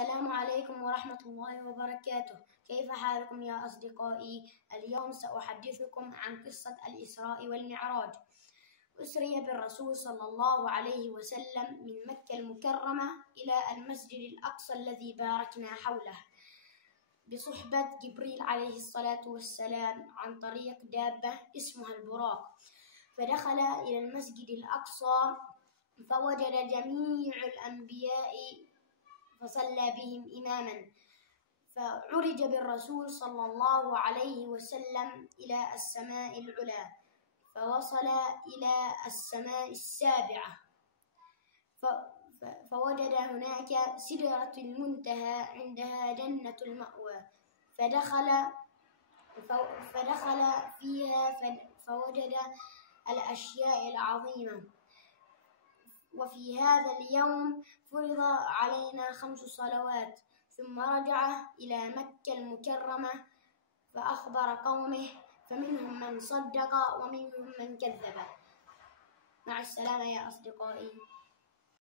السلام عليكم ورحمة الله وبركاته. كيف حالكم يا أصدقائي؟ اليوم سأحدثكم عن قصة الإسراء والمعراج. أسري بالرسول صلى الله عليه وسلم من مكة المكرمة إلى المسجد الأقصى الذي باركنا حوله بصحبة جبريل عليه الصلاة والسلام عن طريق دابة اسمها البراق. فدخل إلى المسجد الأقصى فوجد جميع الأنبياء فصلى بهم إماما، فعرج بالرسول صلى الله عليه وسلم إلى السماء العلى، فوصل إلى السماء السابعة فوجد هناك سدرة المنتهى عندها جنة المأوى، فدخل فيها فوجد الأشياء العظيمة. وفي هذا اليوم فرض علينا 5 صلوات، ثم رجع إلى مكة المكرمة فأخبر قومه، فمنهم من صدق ومنهم من كذب. مع السلامة يا أصدقائي.